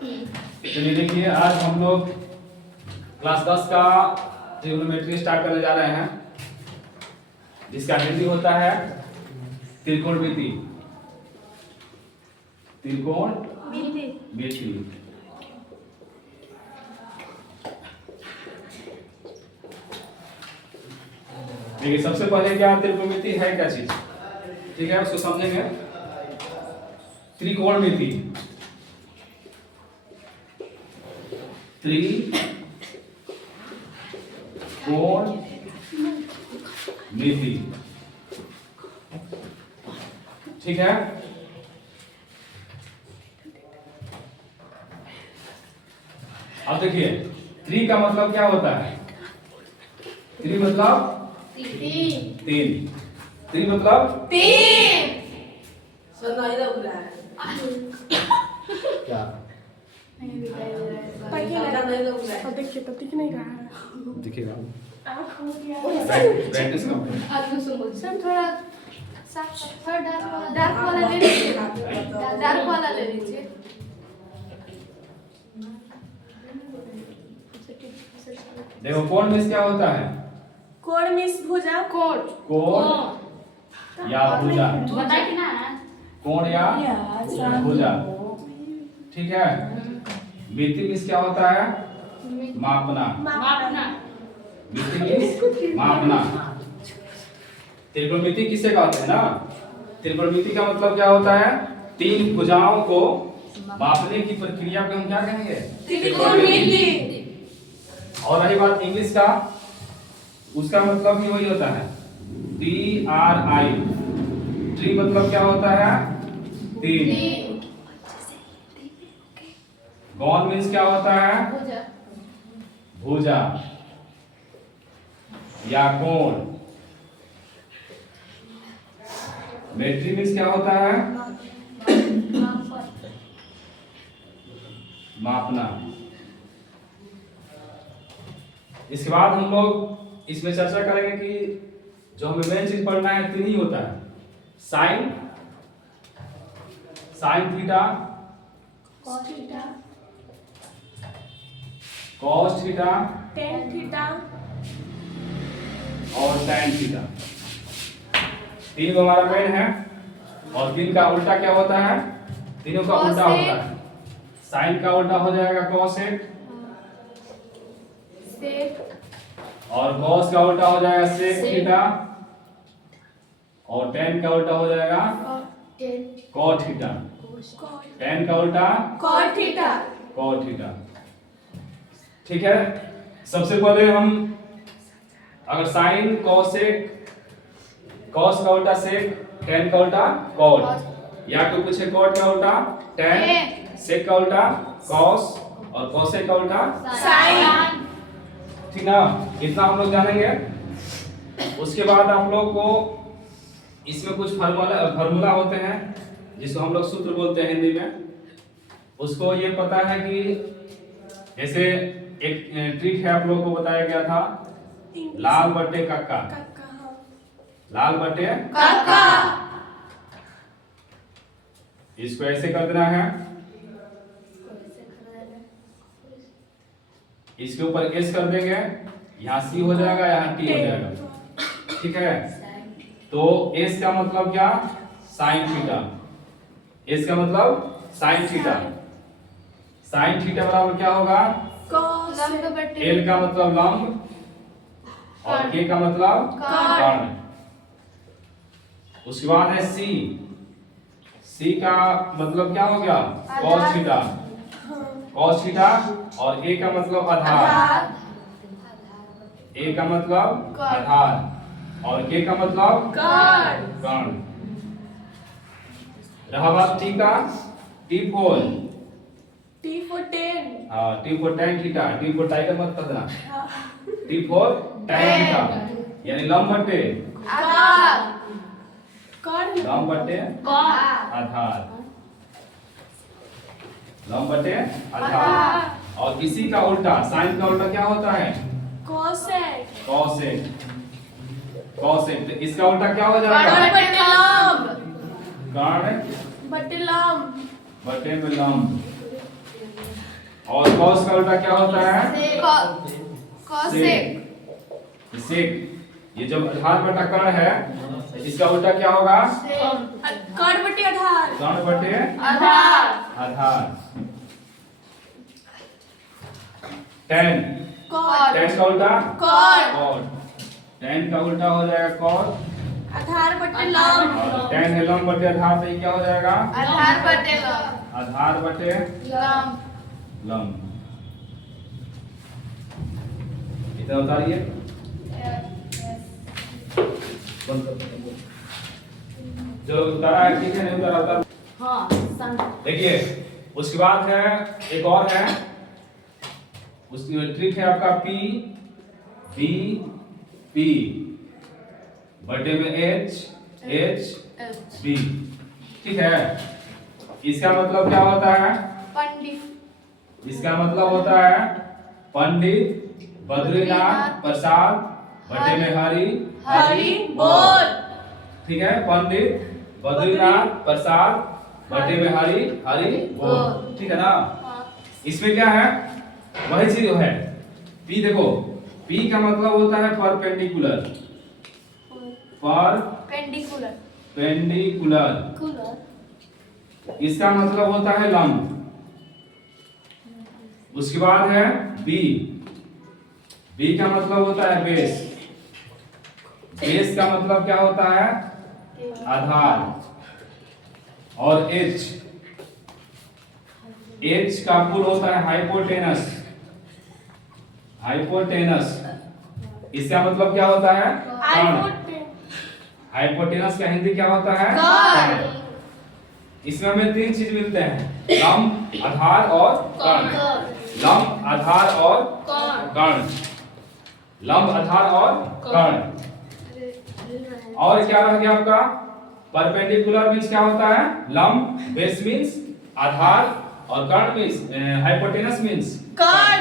चलिए देखिए, आज हम लोग क्लास 10 का ट्रिग्नोमेट्री स्टार्ट करने जा रहे हैं, जिसका हिंदी होता है त्रिकोणमिति। त्रिकोणमिति। देखिए, सबसे पहले क्या त्रिकोणमिति है, क्या चीज, ठीक है, उसको समझेंगे। त्रिकोणमिति, त्रिकोणमिति, ठीक है। अब देखिए, त्रि का मतलब क्या होता है? त्रि मतलब तीन। त्रि मतलब तीन। क्या? देखिए तो दिख नहीं रहा है। दिखेगा, आँख हो गया। प्रैक्टिस करो। सर थोड़ा डार्क वाला ले लीजिए। डार्क वाला ले लीजिए। देखो, कोण में क्या होता है? कोण मिस भुजा। कोण कोण या भुजा, बता कि ना कोण या भुजा, ठीक है। मिति मीन्स क्या होता है? मापना। मापना। मिति मीन्स मापना। त्रिकोणमिति किसे कहते हैं ना? त्रिकोणमिति का मतलब क्या होता है? तीन भुजाओं को मापने की प्रक्रिया को हम क्या कहेंगे? त्रिकोणमिति। और रही बात इंग्लिश का, उसका मतलब भी वही होता है, TRI। ट्री मतलब क्या होता है? तीन। गॉन मीन्स क्या होता है? भुजा या कोण। मेट्री मीन्स क्या होता है? मापना। इसके बाद हम लोग इसमें चर्चा करेंगे कि जो हमें मेन चीज पढ़ना है तीन ही होता है। Sine theta, cos theta tan theta और टैन थीटा। तीन हमारा मेन है, और तीन का उल्टा क्या होता है? तीनों का उल्टा होता है। साइन का उल्टा हो जाएगा कॉसेक, और कॉस का उल्टा हो जाएगा सेक थीटा, और टेन का उल्टा हो जाएगा कॉट थीटा। टेन का उल्टा कॉट थीटा। कॉट थीटा, ठीक है। सबसे पहले हम अगर साइन कॉसेक, कॉस का उल्टा सेक, टेन का उल्टा कॉट, या तो पूछे कॉट का उल्टा टेन, सेक का उल्टा कॉस, और कॉसेक का उल्टा साइन, ठीक ना। इतना हम लोग जानेंगे। उसके बाद आप लोग को इसमें कुछ फार्मूला होते हैं, जिसको हम लोग सूत्र बोलते हैं हिंदी में। उसको ये पता है कि जैसे एक ट्रिक है, आप लोगों को बताया गया था, लाल बट्टे कक्का। लाल बट्टे काका। इसको ऐसे कर देना है, इसके ऊपर एस कर देंगे, यहाँ सी हो जाएगा, यहाँ टी हो जाएगा, ठीक है। तो एस का मतलब क्या? Sine theta. एस का मतलब साइन थीटा। साइन थीटा बराबर क्या होगा? एल का मतलब लंब, और के का मतलब कर्ण। उसके बाद है सी। सी का मतलब क्या हो गया? Cos theta. कॉस थीटा, और ए का मतलब आधार। ए का मतलब आधार, और के का मतलब कर्ण। रहा बात टी का, T for. T for ten. हाँ, T for ten theta. T for tiger मत कर देना, टी फोर टेन थीटा, यानी लंब बट्टे लंब बट्टे आधार। लंब बटे आधार। और इसी का उल्टा, साइन का उल्टा क्या होता है? कोसेक। कॉसेक। कॉसेक, तो इसका उल्टा क्या हो जाएगा? कर्ण बटे लंब। बटे में लंब। और कॉस का उल्टा क्या होता है? कोसेक। सेक। ये जब आधार बटा कर्ण है, इसका उल्टा क्या होगा? कर्ण बटे आधार। कर्ण बटे आधार। आधार। tan। कॉट। tan का उल्टा कॉट। cot। tan का उल्टा हो जाएगा cot। आधार बटे लंब। और tan है लंब बटे आधार, तो ये क्या हो जाएगा? आधार बटे लंब। आधार बटे लंब। लंब। इतना उतारिए। बंद कर दो। जो उतारा है ठीक है, नहीं उतारा उतार। हाँ देखिए उसके बाद है एक और है, उसकी ट्रिक है आपका P B P बटे में H H B। ठीक है, इसका मतलब क्या होता है? पंडित। इसका मतलब होता है पंडित बद्रीनाथ प्रसाद बटे में हरि हरि बोल। ठीक है, पंडित बद्रीनाथ प्रसाद बटे में हरि हरि बोल। ठीक है ना? इसमें क्या है? वही चीज है। P देखो, P का मतलब होता है परपेंडिकुलर। पेंडिकुलर। पेंडिकुलर। इसका मतलब होता है लंब। उसके बाद है B। B का मतलब होता है बेस। बेस का मतलब क्या होता है? आधार। और H का पुल होता है हाइपोटेनस। हाइपोटेनस इसका मतलब क्या होता है? कर्ण। हाइपोटेनस का हिंदी क्या होता है? कर्ण। इसमें हमें तीन चीज मिलते हैं, लंब, आधार और कर्ण। लंब, आधार और कर्ण। लंब, आधार और कर्ण। और क्या रह गया आपका? परपेंडिकुलर मींस क्या होता है? लंब, बेस मींस आधार और कर्ण मींस हाइपोटेनस मींस कर्ण।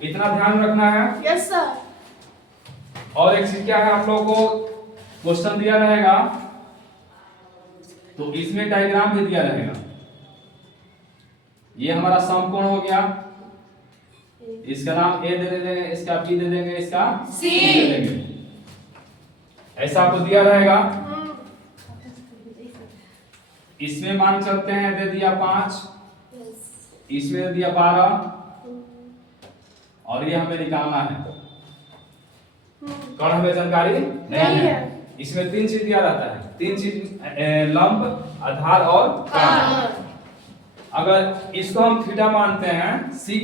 इतना ध्यान रखना है। Yes sir. और एक चीज क्या है, आप लोगों को क्वेश्चन दिया रहेगा तो इसमें डायग्राम भी दिया रहेगा। ये हमारा समकोण हो गया, इसका नाम ए दे देंगे, इसका बी दे देंगे, इसका सी दे देंगे। ऐसा आपको दिया रहेगा। इसमें मान चलते हैं, दे दिया 5, इसमें दे दिया 12 और ये हमें निकालना है। कौन हमें जानकारी नहीं है। इसमें तीन चीज दिया रहता है, तीन चीज लंब, आधार और कर्ण। अगर इसको हम थीटा मानते हैं, सी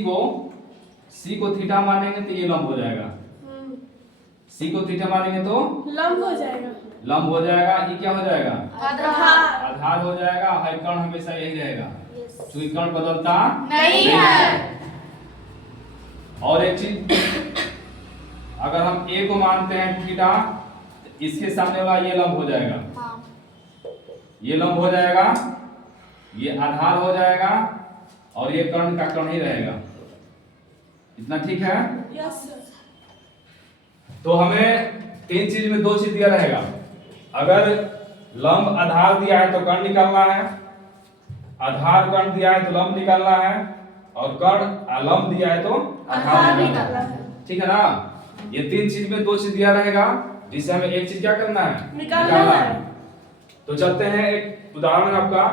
को थीटा मानेंगे तो ये लंब हो जाएगा। सी को थीटा मानेंगे तो लंब हो जाएगा। लंब हो जाएगा। ये क्या हो जाएगा? आधार। आधार हो जाएगा। हाई कर्ण हमेशा यही रहेगा, क्योंकि कर्ण बदलता नहीं है। और एक चीज, अगर हम ए को मानते हैं थीटा, इसके सामने वाला ये लंब हो जाएगा। ये लंब हो जाएगा, ये आधार हो जाएगा और ये कर्ण का कर्ण ही रहेगा। इतना ठीक है? Yes sir. तो हमें तीन चीज में दो चीज दिया रहेगा। अगर लंब आधार दिया है तो कर्ण निकालना है, आधार कर्ण दिया है तो लंब निकालना है, और कर्ण लंब दिया है तो आधार निकालना है। ठीक है ना? ये तीन चीज में दो चीज दिया रहेगा, जिससे हमें एक चीज क्या करना है? निकालना है। तो चलते हैं, एक उदाहरण है आपका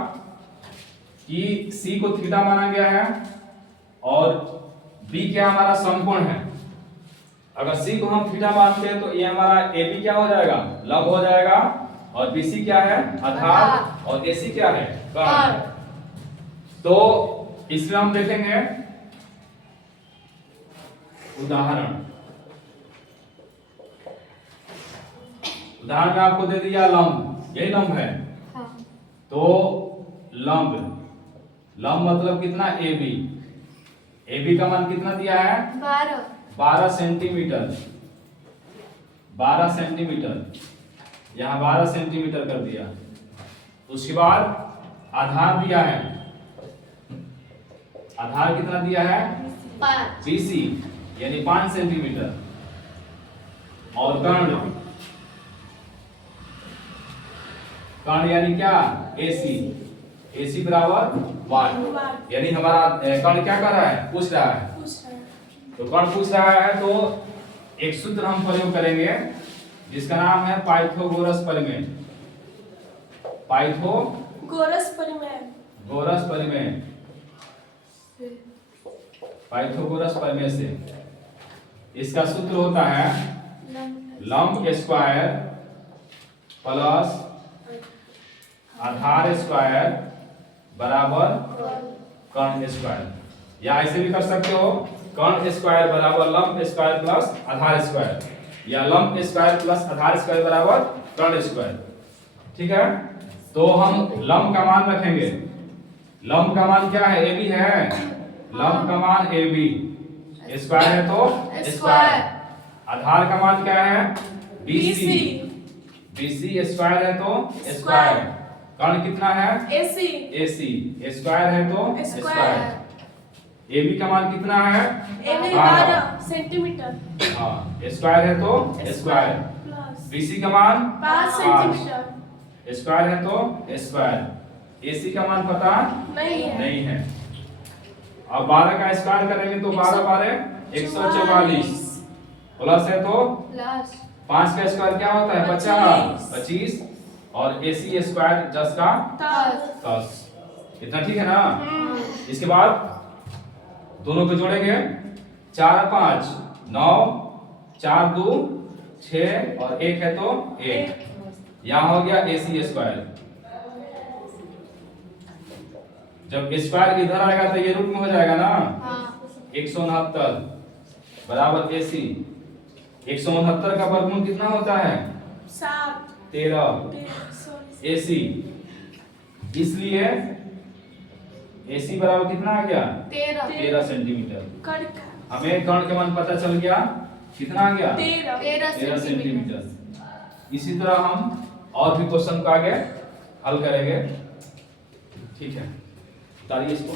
कि सी को थीटा माना गया है और बी क्या हमारा समकोण है। अगर सी को हम थीटा मानते हैं तो ये हमारा ए बी क्या हो जाएगा? लंब हो जाएगा। और बी सी क्या है? आधार। और ए सी क्या है? कर्ण। तो इसमें हम देखेंगे उदाहरण। उदाहरण में आपको दे दिया लंब, यही लंब है। तो लंब मतलब कितना? ए बी का मान कितना दिया है? 12 सेंटीमीटर। 12 सेंटीमीटर, यहाँ 12 सेंटीमीटर कर दिया। उसके बाद आधार दिया है, आधार कितना दिया है? 5 BC यानी 5 सेंटीमीटर। और कर्ण यानी क्या? AC AC बराबर वाट। वाट। यानी हमारा कर्ण क्या कर रहा है, पूछ रहा है। पूछ रहा है। तो कर्ण पूछ रहा है तो एक सूत्र हम प्रयोग करेंगे जिसका नाम है पाइथागोरस प्रमेय। गोरस परिमेय। गोरस प्रमेय, पाइथागोरस प्रमेय से इसका सूत्र होता है लंब स्क्वायर प्लस आधार स्क्वायर बराबर कर्ण स्क्वायर, या ऐसे भी कर सकते हो कर्ण स्क्वायर बराबर लंब स्क्वायर प्लस आधार स्क्वायर, या लंब स्क्वायर प्लस आधार स्क्वायर बराबर कर्ण स्क्वायर। ठीक है, तो हम लंब का मान रखेंगे। लंब का मान क्या है, AB है। लंब का मान AB, स्क्वायर है तो स्क्वायर। आधार का मान क्या है, BC, BC स्क्वायर है तो स्क्वायर। कर्ण कितना है, AC, AC, स्क्वायर है तो स्क्वायर। AB का मान कितना है, AB 12 सेंटीमीटर हाँ, स्क्वायर है तो स्क्वायर। प्लस BC का मान 5 सेंटीमीटर स्क्वायर है तो स्क्वायर। AC का मान पता नहीं है। नहीं है। अब 12 का स्क्वायर करेंगे तो 12 12 144 प्लस है तो प्लस 5 का स्क्वायर क्या होता है, 50 25 और AC स्क्वायर 10 का 10। इतना ठीक है ना। इसके बाद दोनों को जोड़ेंगे, 4 5 9 4 2 6 और 1 है तो 1। यहाँ हो गया AC स्क्वायर। जब स्क्वायर इधर आएगा तो ये रूट में हो जाएगा ना। हाँ 169 बराबर AC। 169 का वर्गमूल कितना होता है, 7 13 AC। इसलिए AC बराबर कितना आ गया, 13 सेंटीमीटर। कर्ण हमें कर्ण का मान पता चल गया, कितना आ गया, 13 सेंटीमीटर। सेंटीमीटर। इसी तरह हम और भी क्वेश्चन को आगे हल करेंगे। ठीक है, उतारिए इसको।